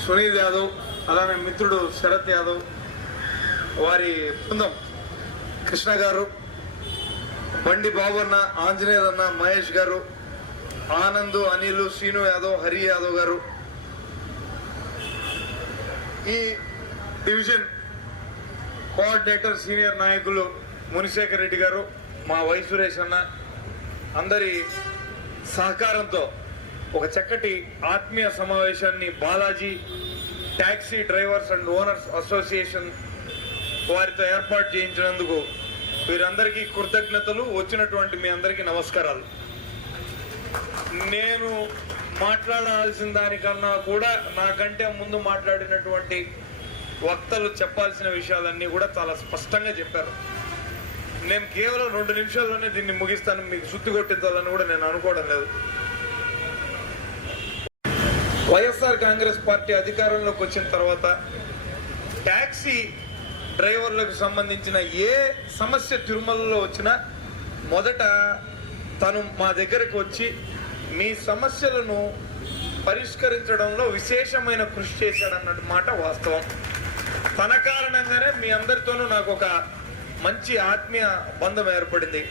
సునీల్ యాదవ్ అలానే మిత్రుడు శరత్ యాదవ్ వారి బృందం కృష్ణ గారు బండి బాబన్న ఆంజనేయులు అన్న మహేష్ గారు ఆనంద్ అనిల్ శ్రీను యాదవ్ హరి యాదవ్ గారు. ఈ డివిజన్ కోఆర్డినేటర్ సీనియర్ నాయకులు మునిశేఖర్ రెడ్డి గారు మా వై సురేష్ అన్న అందరి సహకారంతో ఒక చక్కటి ఆత్మీయ సమావేశాన్ని Balaji taxi drivers and owners association వారితో ఏర్పాటు చేయించినందుకు వీరందరికీ కృతజ్ఞతలు. వచ్చినటువంటి మీ అందరికీ నమస్కారాలు. నేను మాట్లాడాల్సిన దానికన్నా కూడా నాకంటే ముందు మాట్లాడినటువంటి వక్తలు చెప్పాల్సిన విషయాలన్నీ కూడా చాలా స్పష్టంగా చెప్పారు. నేను కేవలం రెండు నిమిషాల్లోనే దీన్ని ముగిస్తాను. మీకు శుద్ధి కొట్టించాలని కూడా నేను అనుకోవడం లేదు. వైఎస్ఆర్ కాంగ్రెస్ పార్టీ అధికారంలోకి వచ్చిన తర్వాత ట్యాక్సీ డ్రైవర్లకు సంబంధించిన ఏ సమస్య తిరుమలలో వచ్చినా మొదట తను మా దగ్గరకు వచ్చి మీ సమస్యలను పరిష్కరించడంలో విశేషమైన కృషి చేశాడన్నట్టు మాట వాస్తవం. తన కారణంగానే మీ అందరితోనూ నాకు ఒక మంచి ఆత్మీయ బంధం ఏర్పడింది.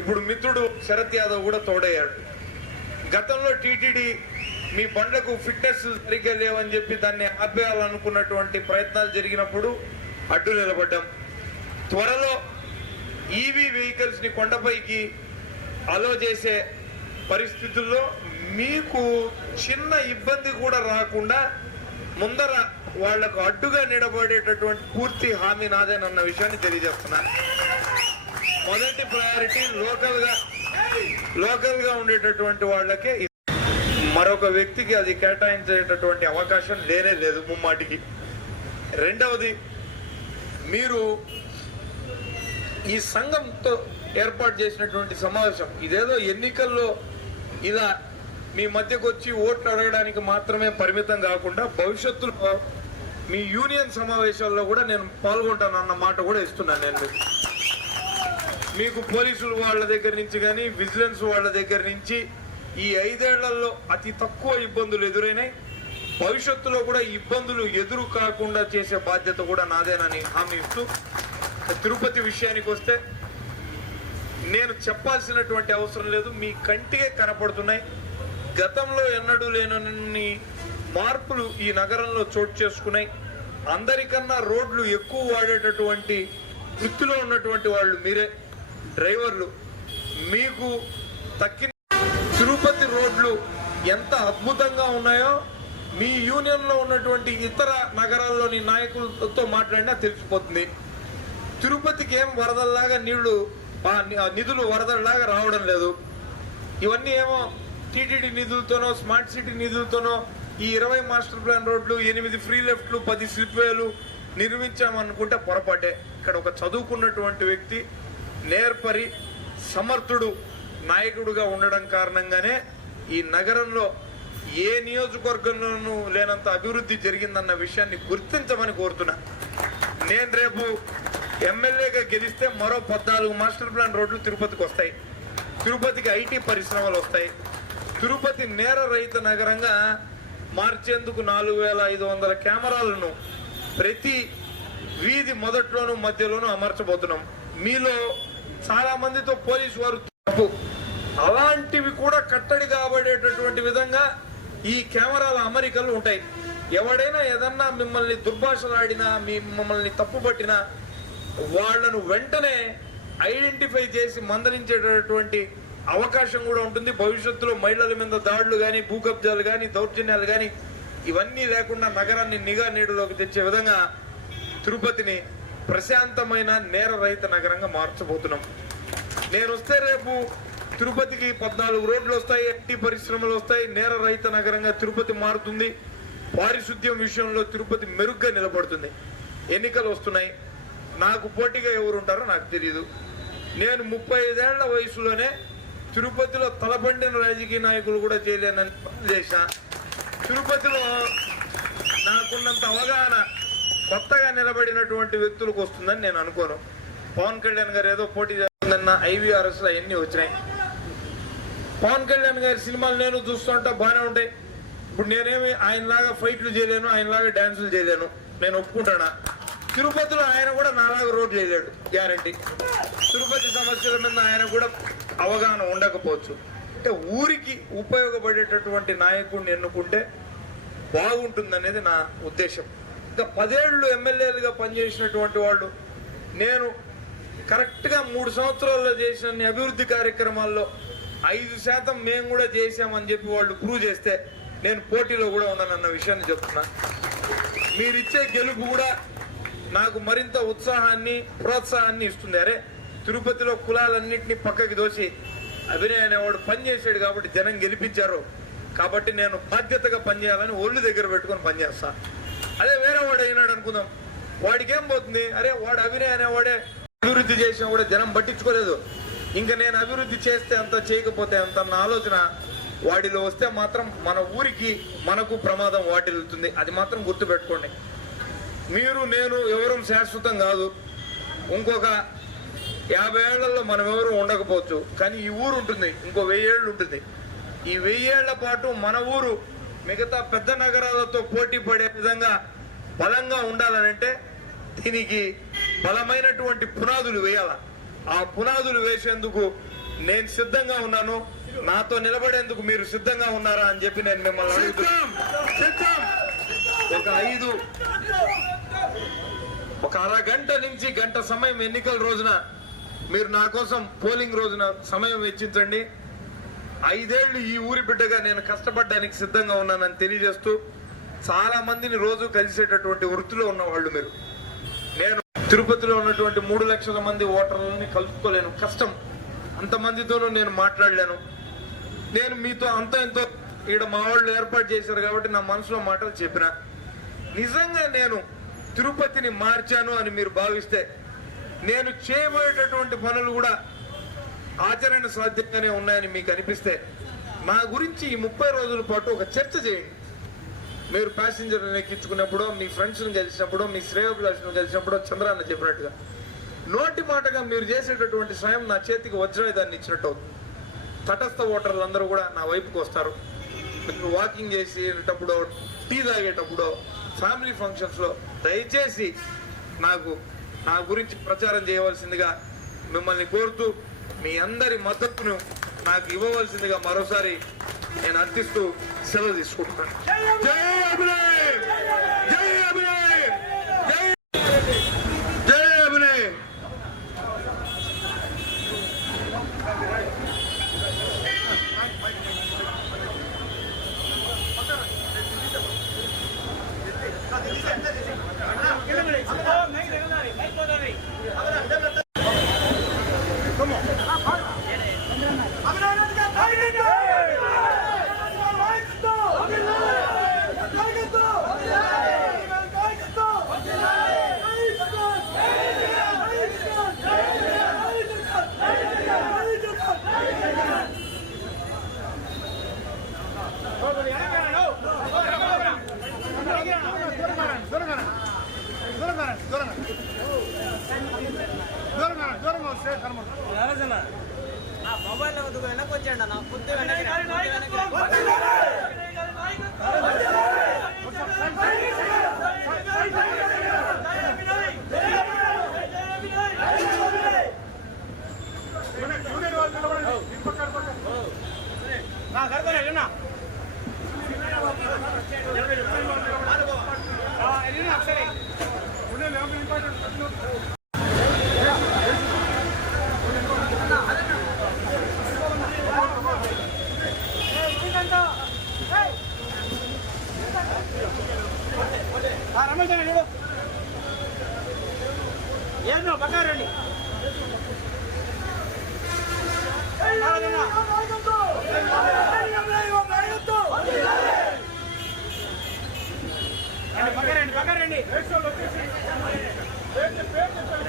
ఇప్పుడు మిత్రుడు శరత్ యాదవ్ కూడా తోడయ్యాడు. గతంలో టీటీడీ మీ బండ్లకు ఫిట్నెస్ సరిగ్గా లేవని చెప్పి దాన్ని ఆపేయాలనుకున్నటువంటి ప్రయత్నాలు జరిగినప్పుడు అడ్డు నిలబడ్డాం. త్వరలో ఈవీ వెహికల్స్ని కొండపైకి అలో చేసే పరిస్థితుల్లో మీకు చిన్న ఇబ్బంది కూడా రాకుండా ముందర వాళ్ళకు అడ్డుగా నిలబడేటటువంటి పూర్తి హామీ నాదేనన్న విషయాన్ని తెలియజేస్తున్నా. మొదటి ప్రయారిటీ లోకల్గా లోకల్గా ఉండేటటువంటి వాళ్ళకే మరొక వ్యక్తికి అది కేటాయించేటటువంటి అవకాశం లేనే లేదు ముమ్మాటికి రెండవది మీరు ఈ సంఘంతో ఏర్పాటు చేసినటువంటి సమావేశం ఇదేదో ఎన్నికల్లో ఇలా మీ మధ్యకు వచ్చి ఓట్లు అడగడానికి మాత్రమే పరిమితం కాకుండా భవిష్యత్తులో మీ యూనియన్ సమావేశాల్లో కూడా నేను పాల్గొంటాను అన్న మాట కూడా ఇస్తున్నాను నేను మీకు. మీకు పోలీసులు వాళ్ళ దగ్గర నుంచి కానీ విజిలెన్స్ వాళ్ళ దగ్గర నుంచి ఈ ఐదేళ్ళలో అతి తక్కువ ఇబ్బందులు ఎదురైనాయి. భవిష్యత్తులో కూడా ఇబ్బందులు ఎదురు కాకుండా చేసే బాధ్యత కూడా నాదేనని హామీ ఇస్తూ తిరుపతి విషయానికి వస్తే నేను చెప్పాల్సినటువంటి అవసరం లేదు. మీ కంటికే కనపడుతున్నాయి. గతంలో ఎన్నడూ లేనన్ని మార్పులు ఈ నగరంలో చోటు చేసుకున్నాయి. అందరికన్నా రోడ్లు ఎక్కువ వాడేటటువంటి వృత్తిలో ఉన్నటువంటి వాళ్ళు మీరే. డ్రైవర్లు మీకు తక్కిన తిరుపతి రోడ్లు ఎంత అద్భుతంగా ఉన్నాయో మీ యూనియన్లో ఉన్నటువంటి ఇతర నగరాల్లోని నాయకులతో మాట్లాడినా తెలిసిపోతుంది. తిరుపతికి ఏం వరదల్లాగా నీళ్ళు ఆ నిధులు వరదల్లాగా రావడం లేదు. ఇవన్నీ ఏమో టీటీడీ నిధులతోనో స్మార్ట్ సిటీ నిధులతోనో ఈ ఇరవై మాస్టర్ ప్లాన్ రోడ్లు ఎనిమిది ఫ్రీ లెఫ్ట్లు పది స్లిప్వేలు నిర్మించామనుకుంటే పొరపాటే. ఇక్కడ ఒక చదువుకున్నటువంటి వ్యక్తి నేర్పరి సమర్థుడు నాయకుడుగా ఉండడం కారణంగానే ఈ నగరంలో ఏ నియోజకవర్గంలోనూ లేనంత అభివృద్ధి జరిగిందన్న విషయాన్ని గుర్తించమని కోరుతున్నా. నేను రేపు ఎమ్మెల్యేగా గెలిస్తే మరో పద్నాలుగు మాస్టర్ ప్లాన్ రోడ్లు తిరుపతికి వస్తాయి. తిరుపతికి ఐటీ పరిశ్రమలు వస్తాయి. తిరుపతి నేర రహిత నగరంగా మార్చేందుకు నాలుగు వేల ఐదు వందల కెమెరాలను ప్రతి వీధి మొదట్లోనూ మధ్యలోనూ అమర్చబోతున్నాం. మీలో చాలామందితో పోలీసు వారు అలాంటివి కూడా కట్టడి కాబడేటటువంటి విధంగా ఈ కెమెరాల అమరికలు ఉంటాయి. ఎవడైనా ఏదన్నా మిమ్మల్ని దుర్భాషలాడినా మీ మమ్మల్ని తప్పుపట్టినా వాళ్ళను వెంటనే ఐడెంటిఫై చేసి మందలించేటటువంటి అవకాశం కూడా ఉంటుంది. భవిష్యత్తులో మహిళల మీద దాడులు కానీ భూకబ్జాలు కానీ దౌర్జన్యాలు కానీ ఇవన్నీ లేకుండా నగరాన్ని నిఘా నీడలోకి తెచ్చే విధంగా తిరుపతిని ప్రశాంతమైన నేరరహిత నగరంగా మార్చబోతున్నాం. నేను వస్తే రేపు తిరుపతికి పద్నాలుగు రోడ్లు వస్తాయి ఎట్టి పరిశ్రమలు వస్తాయి. నేర రహిత నగరంగా తిరుపతి మారుతుంది. పారిశుద్ధ్యం విషయంలో తిరుపతి మెరుగ్గా నిలబడుతుంది. ఎన్నికలు వస్తున్నాయి. నాకు పోటీగా ఎవరు ఉంటారో నాకు తెలియదు నేను ముప్పై ఐదేళ్ళ వయసులోనే తిరుపతిలో తలబండిన రాజకీయ నాయకులు కూడా చేయలేనని చేశా. తిరుపతిలో నాకున్నంత అవగాహన కొత్తగా నిలబడినటువంటి వ్యక్తులకు వస్తుందని నేను అనుకోను. పవన్ కళ్యాణ్ గారు ఏదో పోటీ చేస్తుందన్న ఐవీఆర్ఎస్ అవన్నీ వచ్చినాయి? పవన్ కళ్యాణ్ గారి సినిమాలు నేను చూస్తుంటా బాగానే ఉంటాయి. ఇప్పుడు నేనేమి ఆయనలాగా ఫైట్లు చేయలేను ఆయనలాగా డ్యాన్సులు చేయలేను. నేను ఒప్పుకుంటానా? తిరుపతిలో ఆయన కూడా నాలాగా రోడ్లు వేయలేడు గ్యారంటీ. తిరుపతి సమస్యల మీద ఆయన కూడా అవగాహన ఉండకపోవచ్చు. అంటే ఊరికి ఉపయోగపడేటటువంటి నాయకుడిని ఎన్నుకుంటే బాగుంటుందనేది నా ఉద్దేశం. ఇంకా పదేళ్ళు ఎమ్మెల్యేలుగా పనిచేసినటువంటి వాళ్ళు నేను కరెక్ట్గా మూడు సంవత్సరాల్లో చేసిన అన్ని అభివృద్ధి కార్యక్రమాల్లో ఐదు శాతం మేము కూడా చేశామని చెప్పి వాళ్ళు ప్రూవ్ చేస్తే నేను పోటీలో కూడా ఉన్నానన్న విషయాన్ని చెప్తున్నా. మీరిచ్చే గెలుపు కూడా నాకు మరింత ఉత్సాహాన్ని ప్రోత్సాహాన్ని ఇస్తుంది. అరే తిరుపతిలో కులాలన్నింటినీ పక్కకి దోసి అభినయ్ అనేవాడు పనిచేసాడు కాబట్టి జనం గెలిపించారు. కాబట్టి నేను బాధ్యతగా పనిచేయాలని ఒళ్ళు దగ్గర పెట్టుకొని పనిచేస్తా. అదే వేరే వాడు అయినాడు అనుకుందాం. వాడికి ఏం పోతుంది? అరే వాడు అభినయ్ అనేవాడే అభివృద్ధి చేసిన కూడా జనం పట్టించుకోలేదు. ఇంకా నేను అభివృద్ధి చేస్తే అంత చేయకపోతే అంత అన్న ఆలోచన వాడిలో వస్తే మాత్రం మన ఊరికి మనకు ప్రమాదం వాటిల్లుతుంది. అది మాత్రం గుర్తుపెట్టుకోండి. మీరు నేను ఎవరూ శాశ్వతం కాదు. ఇంకొక యాభై ఏళ్ళలో మనం ఎవరు ఉండకపోవచ్చు. కానీ ఈ ఊరు ఉంటుంది. ఇంకో వెయ్యి ఏళ్ళు ఉంటుంది. ఈ వెయ్యేళ్ళ పాటు మన ఊరు మిగతా పెద్ద నగరాలతో పోటీ పడే విధంగా బలంగా ఉండాలనంటే దీనికి బలమైనటువంటి పునాదులు వేయాల? ఆ పునాదులు వేసేందుకు నేను సిద్ధంగా ఉన్నాను. నాతో నిలబడేందుకు మీరు సిద్ధంగా ఉన్నారా అని చెప్పి నేను మిమ్మల్ని ఒక ఐదు ఒక అరగంట నుంచి గంట సమయం ఎన్నికల రోజున మీరు నా కోసం పోలింగ్ రోజున సమయం వెచ్చించండి. ఐదేళ్ళు ఈ ఊరి బిడ్డగా నేను కష్టపడడానికి సిద్ధంగా ఉన్నానని తెలియజేస్తూ చాలా మందిని రోజు కలిసేటటువంటి వృత్తిలో ఉన్న వాళ్ళు మీరు. తిరుపతిలో ఉన్నటువంటి మూడు లక్షల మంది ఓటర్లని కలుపుకోలేను. కష్టం. అంతమందితోనూ నేను మాట్లాడలేను. నేను మీతో అంత ఎంతో ఇక్కడ మా వాళ్ళు ఏర్పాటు చేశారు కాబట్టి నా మనసులో మాటలు చెప్పిన. నిజంగా నేను తిరుపతిని మార్చాను అని మీరు భావిస్తే నేను చేయబోయేటటువంటి పనులు కూడా ఆచరణ సాధ్యంగానే ఉన్నాయని మీకు అనిపిస్తే నా గురించి ఈ ముప్పై రోజుల పాటు ఒక చర్చ చేయండి. మీరు ప్యాసింజర్ ఎక్కించుకున్నప్పుడు మీ ఫ్రెండ్స్ని కలిసినప్పుడు మీ శ్రేయోభిలాషులను కలిసినప్పుడు చంద్రాన్న చెప్పినట్టుగా. నోటి మాటగా మీరు చేసేటటువంటి స్వయం నా చేతికి వజ్రాయుధాన్ని ఇచ్చినట్టు అవుతుంది. తటస్థ ఓటర్లు అందరూ కూడా నా వైపుకి వస్తారు. మీరు వాకింగ్ చేసేటప్పుడు టీ తాగేటప్పుడు ఫ్యామిలీ ఫంక్షన్స్లో దయచేసి నాకు నా గురించి ప్రచారం చేయవలసిందిగా మిమ్మల్ని కోరుతూ మీ అందరి మద్దతును నాకు ఇవ్వవలసిందిగా మరోసారి నేను అర్థిస్తూ సెలవు తీసుకుంటున్నాను. జై అభినయ్ మొబైల్ వద్దు వెనక్కి వచ్చాడు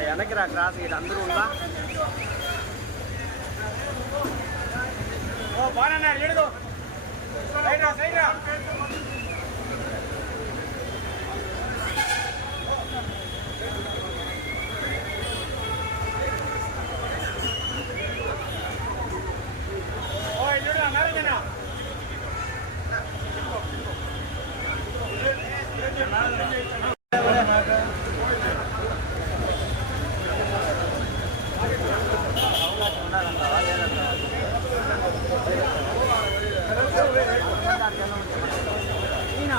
వెనక్కి రా క్రాస్ ఇక్కడ అందరూ ఉందా? ఓ బాగా ఎడుగు సైడ్ రా సైడ్ రా.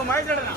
చూడండి చూడండి